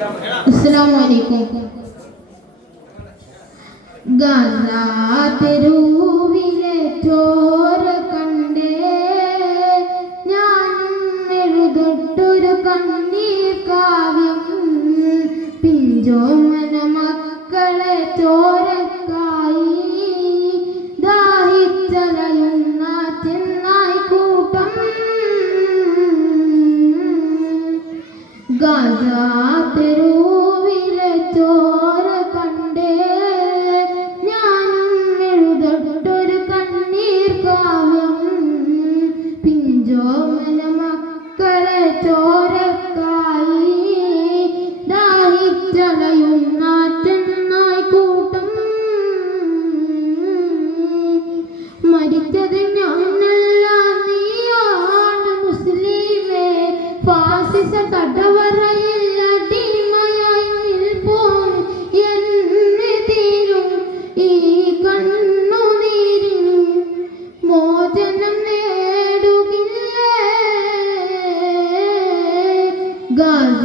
അസ്സലാമലൈക്കും. ഗാനാതെരുവിലെ ചോര കണ്ടേ. ഞാനും എഴുതൊട്ടൊരു കണ്ണീർ കാവ്യം പിഞ്ചോമന മക്കളെ ചോരക്കായി. ദാഹിച്ചലയുന്ന ചെന്നായി കൂട്ടം. ഗാനാതെ പ്രാർത്ഥിച്ച കടവറയിൽ അടിമയായി നിൽപ്പോൻ എന്നിതിരും ഈ കണ്ണുനീരും മോചനം നേടുകില്ലേ? Gaza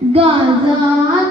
Gaza